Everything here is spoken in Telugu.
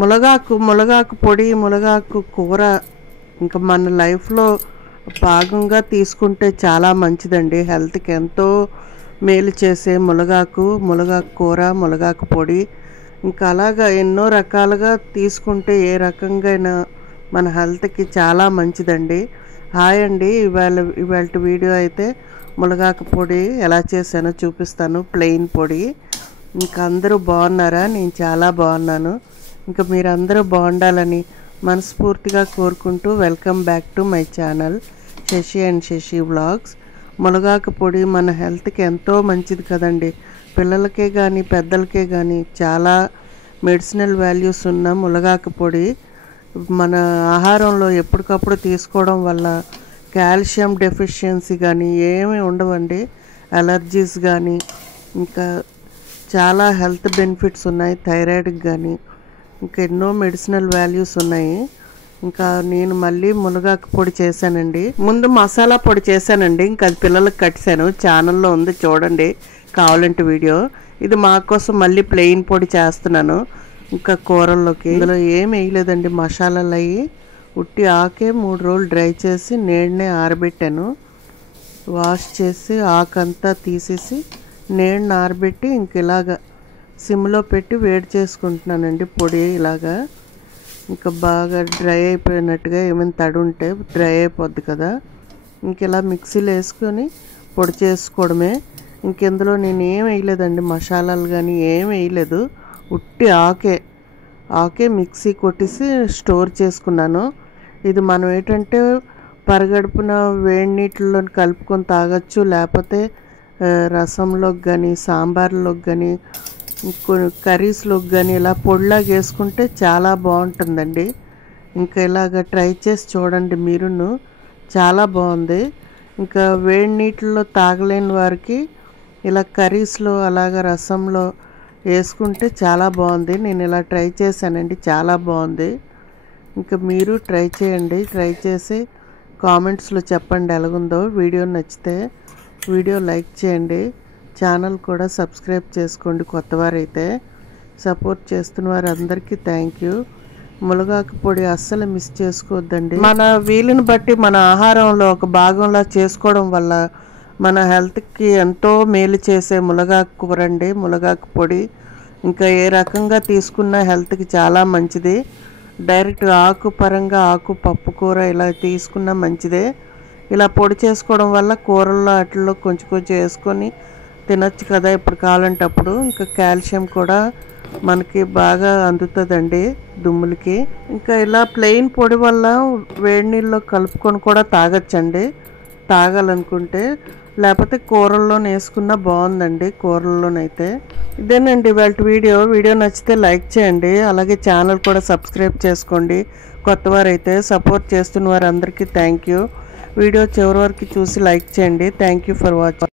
మునగాకు పొడి, మునగాకు కూర ఇంకా మన లైఫ్లో భాగంగా తీసుకుంటే చాలా మంచిదండి. హెల్త్కి ఎంతో మేలు చేసే మునగాకు కూర, మునగాకు పొడి ఇంకా అలాగా ఎన్నో రకాలుగా తీసుకుంటే ఏ రకంగా మన హెల్త్కి చాలా మంచిదండి. హాయ్ అండి, ఇవాళ వీడియో అయితే మునగాకు పొడి ఎలా చేశానో చూపిస్తాను. ప్లెయిన్ పొడి. ఇంకా అందరూ బాగున్నారా? నేను చాలా బాగున్నాను. ఇంకా మీరందరూ బాగుండాలని మనస్ఫూర్తిగా కోరుకుంటూ welcome back to my channel Sashi and Sashi vlogs. మునగాకు పొడి మన హెల్త్కి ఎంతో మంచిది కదండి. పిల్లలకే కానీ పెద్దలకే కానీ చాలా మెడిసినల్ వాల్యూస్ ఉన్న మునగాకు పొడి మన ఆహారంలో ఎప్పటికప్పుడు తీసుకోవడం వల్ల కాల్షియం డెఫిషియన్సీ కానీ ఏమీ ఉండవండి. అలర్జీస్ కానీ ఇంకా చాలా హెల్త్ బెనిఫిట్స్ ఉన్నాయి. థైరాయిడ్కి కానీ ఇంకా ఎన్నో మెడిసినల్ వాల్యూస్ ఉన్నాయి. ఇంకా నేను మళ్ళీ మునగాకు పొడి చేశానండి. ముందు మసాలా పొడి చేశానండి, ఇంకా అది పిల్లలకు కట్టాను. ఛానల్లో ఉంది చూడండి కావాలంటే వీడియో. ఇది మా కోసం మళ్ళీ ప్లెయిన్ పొడి చేస్తున్నాను. ఇంకా కూరల్లోకి ఇందులో ఏం వేయలేదండి. మసాలాలు అయ్యి ఉట్టి ఆకే 3 రోజులు డ్రై చేసి నీడనే ఆరబెట్టాను. వాష్ చేసి ఆకంతా తీసేసి నీడని ఆరబెట్టి ఇంక ఇలాగా సిమ్లో పెట్టి వేడి చేసుకుంటున్నానండి పొడి. ఇలాగా ఇంకా బాగా డ్రై అయిపోయినట్టుగా ఏమైనా తడి ఉంటే డ్రై అయిపోద్ది కదా. ఇంక ఇలా మిక్సీలో వేసుకొని పొడి చేసుకోవడమే. ఇంకెందులో నేను ఏం వేయలేదండి, మసాలాలు కానీ ఏం వేయలేదు. ఉట్టి ఆకే మిక్సీ కొట్టేసి స్టోర్ చేసుకున్నాను. ఇది మనం ఏంటంటే పరగడుపున వేడి నీటిలో కలుపుకొని తాగొచ్చు, లేకపోతే రసంలోకి కానీ సాంబార్లోకి కానీ కర్రీస్లోకి కానీ ఇలా పొడిలాగా వేసుకుంటే చాలా బాగుంటుందండి. ఇంకా ఇలాగ ట్రై చేసి చూడండి మీరును, చాలా బాగుంది. ఇంకా వేడి నీటిలో తాగలేని వారికి ఇలా కర్రీస్లో అలాగ రసంలో వేసుకుంటే చాలా బాగుంది. నేను ఇలా ట్రై చేశానండి, చాలా బాగుంది. ఇంకా మీరు ట్రై చేయండి. ట్రై చేసి కామెంట్స్లో చెప్పండి ఎలాగుందో. వీడియో నచ్చితే వీడియో లైక్ చేయండి. ఛానల్ కూడా సబ్స్క్రైబ్ చేసుకోండి కొత్తవారైతే. సపోర్ట్ చేస్తున్న వారందరికీ థ్యాంక్ యూ. మునగాకు పొడి అస్సలు మిస్ చేసుకోవద్దండి. మన వీలుని బట్టి మన ఆహారంలో ఒక భాగంలా చేసుకోవడం వల్ల మన హెల్త్కి ఎంతో మేలు చేసే మునగాకు కూర అండి, మునగాకు పొడి. ఇంకా ఏ రకంగా తీసుకున్నా హెల్త్కి చాలా మంచిది. డైరెక్ట్ ఆకు పరంగా ఆకు పప్పు కూర ఇలా తీసుకున్నా మంచిదే. ఇలా పొడి చేసుకోవడం వల్ల కూరల్లో వాటిల్లో కొంచెం వేసుకొని తినొచ్చు కదా ఎప్పుడు కావాలంటే అప్పుడు. ఇంకా కాల్షియం కూడా మనకి బాగా అందుతుందండి దుమ్ములకి. ఇంకా ఇలా ప్లెయిన్ పొడి వల్ల వేడి నీళ్ళలో కలుపుకొని కూడా తాగొచ్చండి తాగాలనుకుంటే, లేకపోతే కూరల్లో వేసుకున్నా బాగుందండి కూరల్లోనైతే. ఇదేనండి ఇవాళ వీడియో నచ్చితే లైక్ చేయండి. అలాగే ఛానల్ కూడా సబ్స్క్రైబ్ చేసుకోండి కొత్తవారైతే. సపోర్ట్ చేస్తున్న వారందరికీ థ్యాంక్ యూ. వీడియో చివరి వరకు చూసి లైక్ చేయండి. Thank you for watching.